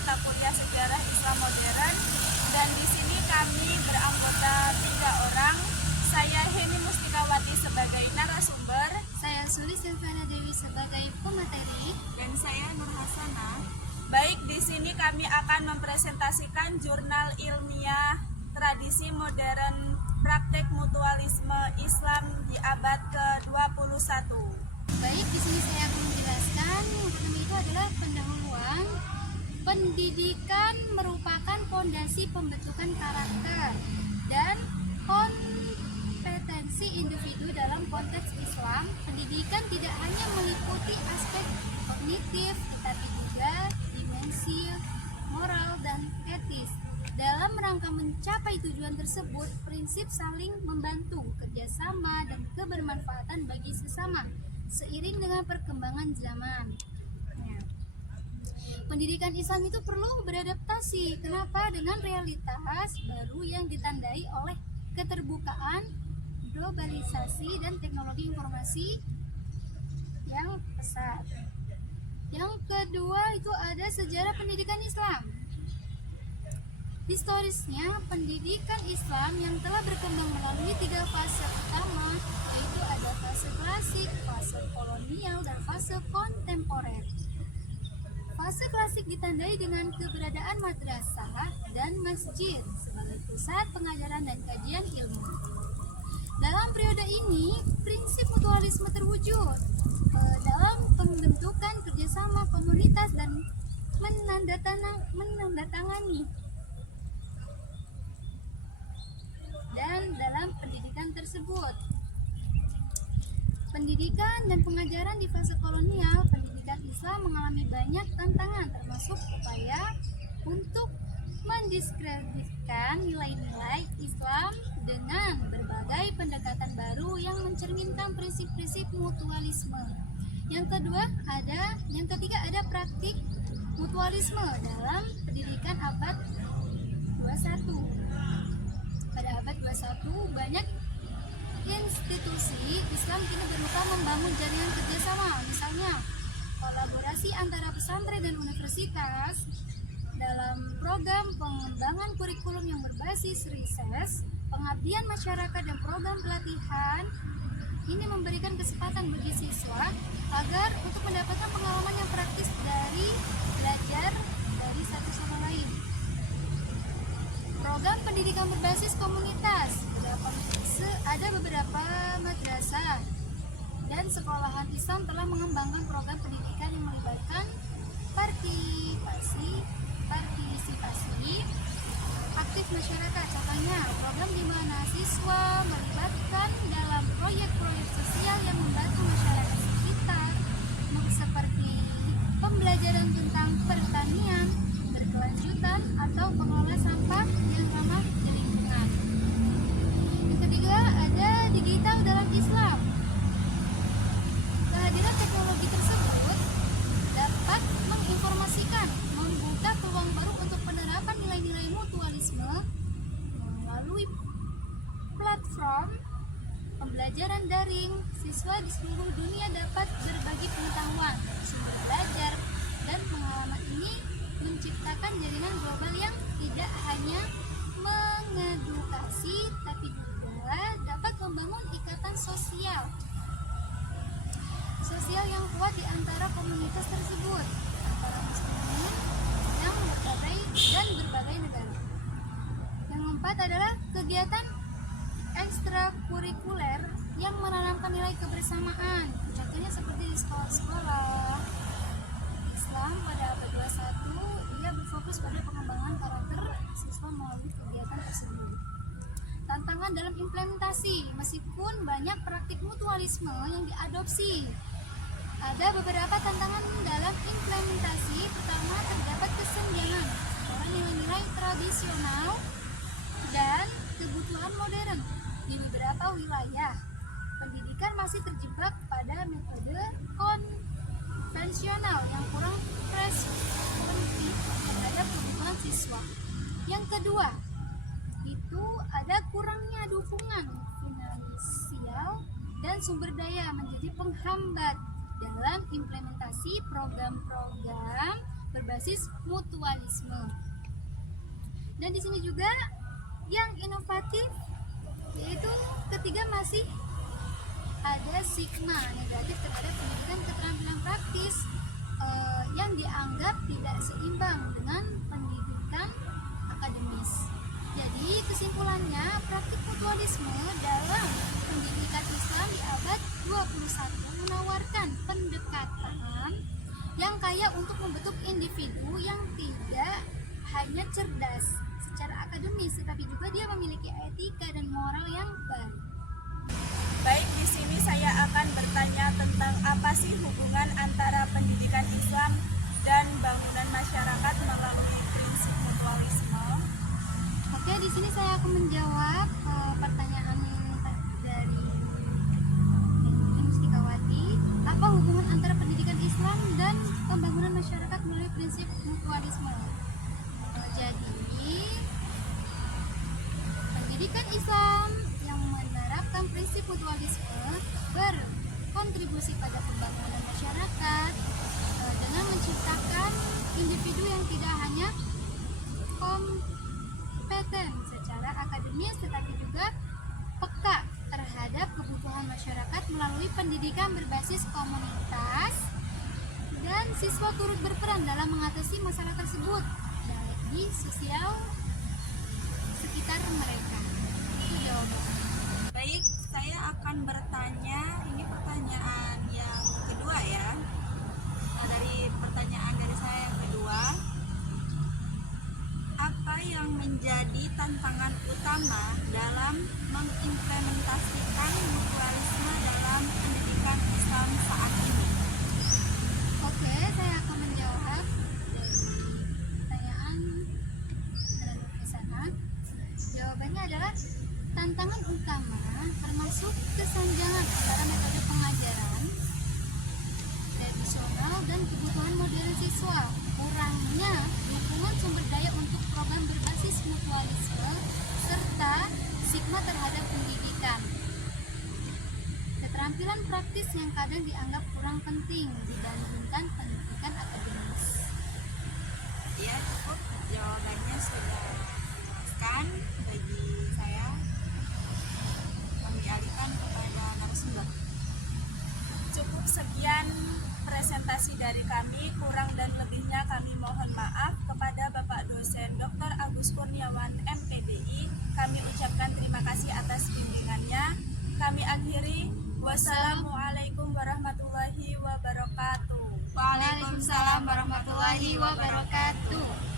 mata kuliah Sejarah Islam Modern, dan di sini kami beranggota 3 orang. Saya Heni Mustikawati sebagai narasumber, Saya Suli Silvana Dewi sebagai pemateri, dan saya Nur Hasanah. Baik, di sini kami akan mempresentasikan jurnal ilmiah Tradisi Modern Praktek Mutualisme Islam di abad ke-21. Baik, di sini saya akan menjelaskan. Yang pertama itu adalah pendahuluan. Pendidikan merupakan fondasi pembentukan karakter dan kompetensi individu dalam konteks Islam. Pendidikan tidak hanya meliputi aspek kognitif, tetapi juga dimensi moral dan etis. Dalam rangka mencapai tujuan tersebut, prinsip saling membantu, kerjasama, dan kebermanfaatan bagi sesama seiring dengan perkembangan zaman. Pendidikan Islam itu perlu beradaptasi. Kenapa? Dengan realitas baru yang ditandai oleh keterbukaan, globalisasi, dan teknologi informasi yang pesat. Yang kedua itu ada sejarah pendidikan Islam. Historisnya, pendidikan Islam yang telah berkembang melalui 3 fase utama, yaitu ada fase klasik, fase kolonial, dan fase kontemporer. Fase klasik ditandai dengan keberadaan madrasah dan masjid sebagai pusat pengajaran dan kajian ilmu. Dalam periode ini, prinsip mutualisme terwujud dalam pembentukan kerjasama komunitas dan menandatangani. Dan dalam pendidikan tersebut, pendidikan dan pengajaran di fase kolonial, pendidikan Islam mengalami banyak tantangan, termasuk upaya untuk mendiskreditkan nilai-nilai Islam dengan berbagai pendekatan baru yang mencerminkan prinsip-prinsip mutualisme. Yang ketiga ada praktik mutualisme dalam pendidikan abad 21. Pada abad 21, banyak institusi Islam kini berusaha membangun jaringan kerjasama, misalnya kolaborasi antara pesantren dan universitas dalam program pengembangan kurikulum yang berbasis riset, pengabdian masyarakat, dan program pelatihan. Ini memberikan kesempatan bagi siswa agar untuk mendapatkan pengalaman yang praktis dari belajar dari satu sama lain. Program pendidikan berbasis komunitas. Ada beberapa madrasah dan sekolahan Islam telah mengembangkan program pendidikan yang melibatkan partisipasi aktif masyarakat. Contohnya, program di mana siswa melibatkan dalam proyek-proyek sosial yang membantu masyarakat sekitar, seperti pembelajaran tentang pertanian berkelanjutan atau pengelola sampah yang ramah lingkungan. Yang ketiga ada digital dalam Islam. Kehadiran teknologi tersebut dapat menginformasikan, membuka peluang baru untuk penerapan nilai-nilai mutualisme melalui platform pembelajaran daring. Siswa di seluruh dunia dapat berbagi pengetahuan, sumber belajar, dan pengalaman ini menciptakan jaringan global yang tidak hanya mengedukasi tapi juga dapat membangun ikatan sosial yang kuat di antara komunitas tersebut, antara muslimin yang berbagai negara. Yang keempat adalah kegiatan ekstrakurikuler yang menanamkan nilai kebersamaan. Contohnya seperti di sekolah-sekolah Islam pada abad 21, ia berfokus pada pengembangan karakter siswa melalui kegiatan tersebut. Tantangan dalam implementasi, meskipun banyak praktik mutualisme yang diadopsi, ada beberapa tantangan dalam implementasi. Pertama, terdapat kesenjangan antara nilai-nilai tradisional dan kebutuhan modern. Di beberapa wilayah, pendidikan masih terjebak pada metode konvensional yang kurang responsif terhadap kebutuhan siswa. Yang kedua, itu ada kurangnya dukungan finansial dan sumber daya menjadi penghambat dalam implementasi program-program berbasis mutualisme. Dan di sini juga yang inovatif yaitu ketiga masih ada sigma negatif terhadap pendidikan keterampilan praktis yang dianggap tidak seimbang dengan pendidikan akademis. Jadi kesimpulannya, praktik mutualisme dalam pendidikan Islam di abad 21 menawarkan pendekatan yang kaya untuk membentuk individu yang tidak hanya cerdas secara akademis, tetapi juga dia memiliki etika dan moral yang baik. Baik, di sini saya akan bertanya tentang apa sih hubungan antara pendidikan Islam dan bangunan masyarakat melalui prinsip mutualisme. Oke, di sini saya akan menjawab pertanyaan dari Mustikawati. Apa hubungan antara pendidikan Islam dan pembangunan masyarakat melalui prinsip mutualisme? Jadi, pendidikan Islam yang menerapkan prinsip mutualisme berkontribusi pada pembangunan masyarakat dengan menciptakan individu yang tidak hanya kompeten secara akademis tetapi juga peka terhadap kebutuhan masyarakat melalui pendidikan berbasis komunitas, dan siswa turut berperan dalam mengatasi masalah tersebut di sosial sekitar mereka. Itu jawabannya. Baik, saya akan bertanya, ini pertanyaan yang kedua ya. Nah, dari pertanyaan dari saya yang kedua, apa yang menjadi tantangan utama dalam mengimplementasikan mutualisme dalam pendidikan Islam saat ini? Oke, saya akan menjawab dari pertanyaan dari sana. Jawabannya adalah tantangan utama termasuk kesenjangan antara metode pengajaran tradisional dan kebutuhan modern siswa, kurangnya dukungan sumber daya untuk program berbasis mutualisme, serta stigma terhadap pendidikan. Keterampilan praktis yang kadang dianggap kurang penting dibandingkan pendidikan akademis. Ya, cukup, jawabannya sudah dijelaskan. Bagi saya, kami alihkan kepada narasumber. Cukup sekian presentasi dari kami, kurang dan lebihnya kami mohon maaf. Kepada Bapak dosen Dr. Agus Kurniawan MPDI, kami ucapkan terima kasih atas bimbingannya. Kami akhiri, wassalamualaikum warahmatullahi wabarakatuh. Waalaikumsalam warahmatullahi wabarakatuh.